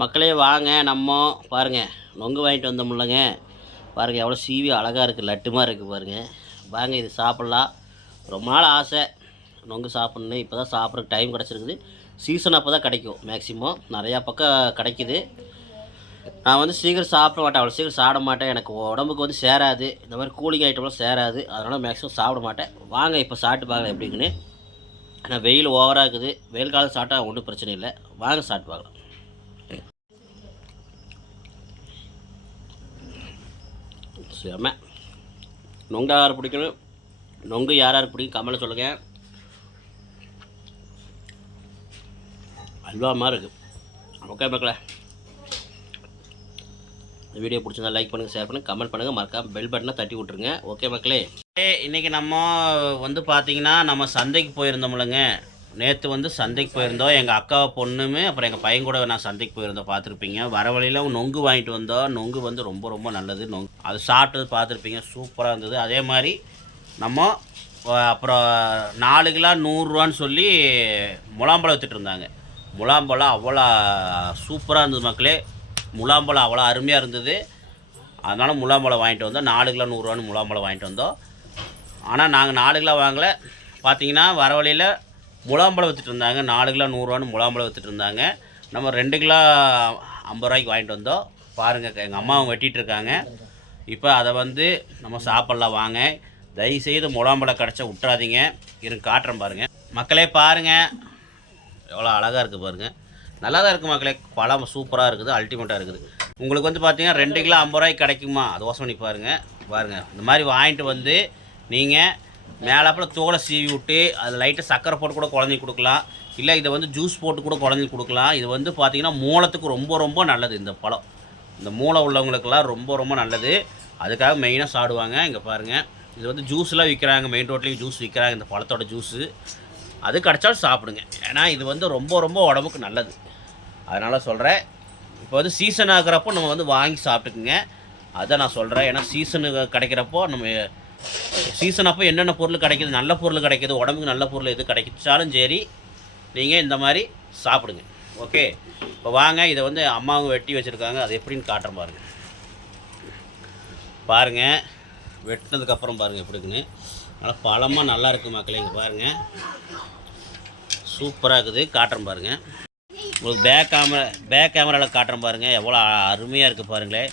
மக்களே வாங்க நம்ம பாருங்கள் நொங்கு வாங்கிட்டு வந்தோம்லங்க பாருங்கள் எவ்வளோ சீவி அழகாக இருக்குது லட்டுமாக இருக்குது பாருங்கள் வாங்க இது சாப்பிட்லாம். ரொம்ப நாள் ஆசை நொங்கு சாப்பிட்ணும் இப்போ தான் சாப்பிட்றதுக்கு டைம் கிடச்சிருக்குது. சீசன் அப்போ தான் கிடைக்கும் மேக்ஸிமம் நிறையா பக்கம் கிடைக்குது. நான் வந்து சீக்கிரம் சாப்பிட மாட்டேன் அவ்வளோ சீக்கிரம் சாப்பிட மாட்டேன். எனக்கு உடம்புக்கு வந்து சேராது. இந்த மாதிரி கூலிங் ஐட்டம்லாம் சேராது. அதனால் மேக்ஸிமம் சாப்பிட மாட்டேன். வாங்க இப்போ சாப்பிட்டு பார்க்கலாம் எப்படிங்கன்னு ஆனால் வெயில் ஓவராக இருக்குது. வெயில் காலம் சாப்பிட்டா ஒன்றும் பிரச்சனை இல்லை. வாங்க சாப்பிட்டு பார்க்கலாம். செம நொங்க யார் பிடிக்கணும்? நொங்கு யார் யார் பிடிக்கும்? கமெண்ட்ல சொல்லுங்கள் அல்வா மாதிரி இருக்குது ஓகே மக்களே. வீடியோ பிடிச்சிருந்தா லைக் பண்ணுங்கள் ஷேர் பண்ணுங்கள் கமெண்ட் பண்ணுங்கள் மறக்காம பெல் பட்டனை தட்டி விட்ருங்க ஓகே மக்களே. இன்றைக்கி நம்ம வந்து பார்த்திங்கன்னா நம்ம சந்தைக்கு போயிருந்தோம்லங்க நேற்று வந்து சந்தைக்கு போயிருந்தோம். எங்கள் அக்கா பொண்ணுமே அப்புறம் எங்கள் பையன் கூட நான் சந்தைக்கு போயிருந்தோம் பார்த்துருப்பீங்க. வர வழியில் நொங்கு வாங்கிட்டு வந்தோம் நொங்கு வந்து ரொம்ப ரொம்ப நல்லது. நொங்கு அது சாப்பிட்டது பார்த்துருப்பீங்க. சூப்பராக இருந்தது. அதே மாதிரி நம்ம அப்புறம் நாலு கிலோ நூறுரூவான்னு சொல்லி முலாம்பழம் வித்துட்டு இருந்தாங்க. முலாம்பழம் அவ்வளோ சூப்பராக இருந்தது மக்களே. முலாம்பழம் அவ்வளோ அருமையாக இருந்தது. அதனால் முலாம்பழம் வாங்கிட்டு வந்தோம். நாலு கிலோ நூறுரூவான்னு முலாம்பழம் வாங்கிட்டு வந்தோம். ஆனால் நாங்கள் நாலு கிலோ வாங்கலை. பார்த்தீங்கன்னா வர வழியில் முலாம்பழம் வித்துட்டு இருந்தாங்க நாலு கிலோ நூறுரூவான்னு முலாம்பழம் வித்துட்டு இருந்தாங்க நம்ம ரெண்டு கிலோ ஐம்பது ரூபாய்க்கு வாங்கிட்டு வந்தோம். பாருங்கள் எங்கள் அம்மா அவங்க வெட்டிட்டு இருக்காங்க இப்போ அதை வந்து நம்ம சாப்பிட்லாம் வாங்க. தயவுசெய்து முலாம்பழம் கிடச்சா விட்றாதீங்க இருங்க காட்டுறேன் பாருங்கள் மக்களே பாருங்கள் எவ்வளோ அழகாக இருக்குது பாருங்கள் நல்லா தான் இருக்குது மக்களே. பழம் சூப்பராக இருக்குது அல்டிமேட்டாக இருக்குது. உங்களுக்கு வந்து பார்த்தீங்கன்னா ரெண்டு கிலோ ஐம்பது ரூபாய்க்கு கிடைக்குமா? அது ஓசம் பண்ணி பாருங்கள் பாருங்கள் இந்த மாதிரி வாங்கிட்டு வந்து நீங்கள் மேலாப்பில் தோலை சீவி விட்டு அதில் லைட்டாக சக்கரை போட்டு கூட குழந்தைக்கு கொடுக்கலாம். இல்லை இதை வந்து ஜூஸ் போட்டு கூட குழந்தைக்கு கொடுக்கலாம். இது வந்து பார்த்திங்கன்னா மூலத்துக்கு ரொம்ப ரொம்ப நல்லது இந்த பழம். இந்த மூளை உள்ளவங்களுக்கெல்லாம் ரொம்ப ரொம்ப நல்லது. அதுக்காக மெயினாக சாப்பிடுவாங்க இங்கே பாருங்கள் இது வந்து ஜூஸ்லாம் விற்கிறாங்க மெயின் ரோட்லேயும் ஜூஸ் விற்கிறாங்க இந்த பழத்தோட ஜூஸு அது கிடச்சாலும் சாப்பிடுங்க. ஏன்னா இது வந்து ரொம்ப ரொம்ப உடம்புக்கு நல்லது. அதனால் சொல்கிறேன் இப்போ வந்து சீசன் ஆகிறப்போ நம்ம வந்து வாங்கி சாப்பிட்டுக்குங்க. அதை நான் சொல்கிறேன் ஏன்னா சீசனு கிடைக்கிறப்போ நம்ம சீசன் அப்போ என்னென்ன பொருள் கிடைக்கிது? நல்ல பொருள் கிடைக்கிது. உடம்புக்கு நல்ல பொருள் எது கிடைச்சாலும் சரி நீங்கள் இந்த மாதிரி சாப்பிடுங்க. ஓகே இப்போ வாங்க இதை வந்து அம்மாவும் வெட்டி வச்சுருக்காங்க. அது எப்படின்னு காட்டுற பாருங்கள் பாருங்கள் வெட்டினதுக்கப்புறம் பாருங்கள் எப்படி இருக்குன்னு. நல்லா பழமாக நல்லா இருக்குது மக்களே இங்கே பாருங்கள் சூப்பராக இருக்குது. காட்டுறேன் பாருங்கள் உங்களுக்கு பேக் கேமரா பேக் கேமராவில் காட்டுறேன் பாருங்கள் எவ்வளோ அருமையாக இருக்குது பாருங்களேன்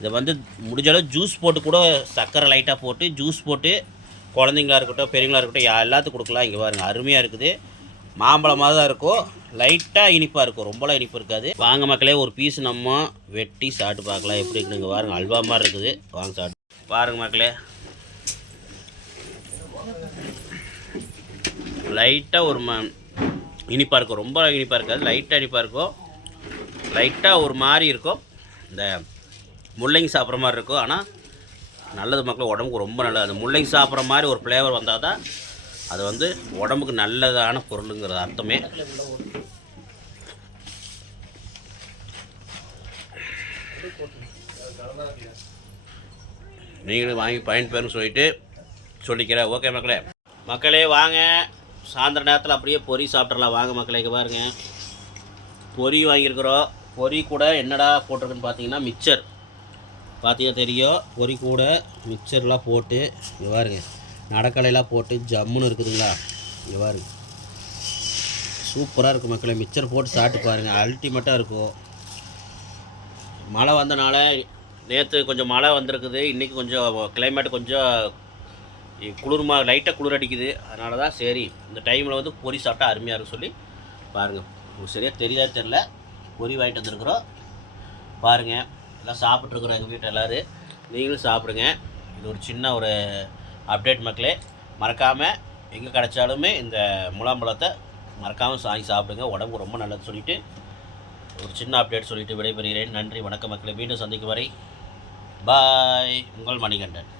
இதை வந்து முடிஞ்சளவு ஜூஸ் போட்டு கூட சர்க்கரை லைட்டாக போட்டு ஜூஸ் போட்டு குழந்தைங்களா இருக்கட்டும் பெரியவங்களா இருக்கட்டும் யா- எல்லாத்துக்கும் கொடுக்கலாம். இங்கே பாருங்கள் அருமையாக இருக்குது. மாம்பழமாக தான் இருக்கும். லைட்டாக இனிப்பாக இருக்கும். ரொம்பலாம் இனிப்பு இருக்காது. வாங்க மக்களே ஒரு பீஸ் நம்ம வெட்டி சாப்பிட்டு பார்க்கலாம். எப்படி இருக்குன்னு இங்கே பாருங்கள் அல்வா மாதிரி இருக்குது. வாங்க சாப்பிட்டு பாருங்கள் மக்களே. லைட்டாக ஒரு ம இனிப்பாக இருக்கும். ரொம்ப இனிப்பாக இருக்காது. லைட்டாக இனிப்பாக இருக்கும். லைட்டாக ஒரு மாதிரி இருக்கும். இந்த முள்ளங்கி சாப்பிட்ற மாதிரி இருக்கும். ஆனால் நல்லது மக்கள் உடம்புக்கு ரொம்ப நல்லது. அந்த முள்ளங்கி சாப்பிட்ற மாதிரி ஒரு ஃப்ளேவர் வந்தால் தான் அது வந்து உடம்புக்கு நல்லதான பொருளுங்கிறது அர்த்தமே. நீங்களும் வாங்கி பயன்பெறுன்னு சொல்லிட்டு சொல்லிக்கிறேன். ஓகே மக்களே. மக்களே வாங்க. சாயந்தர நேரத்தில் அப்படியே பொரி சாப்பிட்றலாம் வாங்க மக்களே இங்கே பாருங்க. பொரி வாங்கியிருக்கிறோம். பொரி கூட என்னடா போட்டிருக்குன்னு பார்த்தீங்கன்னா மிக்சர் பார்த்தீங்கன்னா தெரியும் பொரி கூட மிக்சர்லாம் போட்டு இங்கே பாருங்க. நடக்கலையெல்லாம் போட்டு ஜம்முன்னு இருக்குதுங்களா? இங்கே பாருங்க. சூப்பராக இருக்கும் மக்களை. மிக்சர் போட்டு சாப்பிட்டு பாருங்கள் அல்டிமேட்டாக இருக்கும். மழை வந்தனால நேற்று கொஞ்சம் மழை வந்திருக்குது. இன்றைக்கி கொஞ்சம் கிளைமேட் கொஞ்சம் குளிர்மா லைட்டாக குளிர் அடிக்குது. அதனால தான் சரி இந்த டைமில் வந்து பொரி சாப்பிட்டா அருமையாக இருக்கும் சொல்லி பாருங்கள் உங்களுக்கு சரியாக தெரியுதா தெரில பொரி வாங்கிட்டு வந்திருக்குறோம். பாருங்கள் எல்லாம் சாப்பிட்ருக்குறோம் எங்கள் வீட்டில் எல்லோரும். நீங்களும் சாப்பிடுங்க. இது ஒரு சின்ன ஒரு அப்டேட் மக்களே. மறக்காமல் எங்கே கிடைச்சாலுமே இந்த முலாம்பழத்தை மறக்காமல் வாங்கி சாப்பிடுங்க. உடம்பு ரொம்ப நல்லது சொல்லிவிட்டு ஒரு சின்ன அப்டேட் சொல்லிவிட்டு விடைபெறுகிறேன். நன்றி வணக்கம் மக்களே. மீண்டும் சந்திக்கும் வரை பாய் உங்கள் மணிகண்டன்.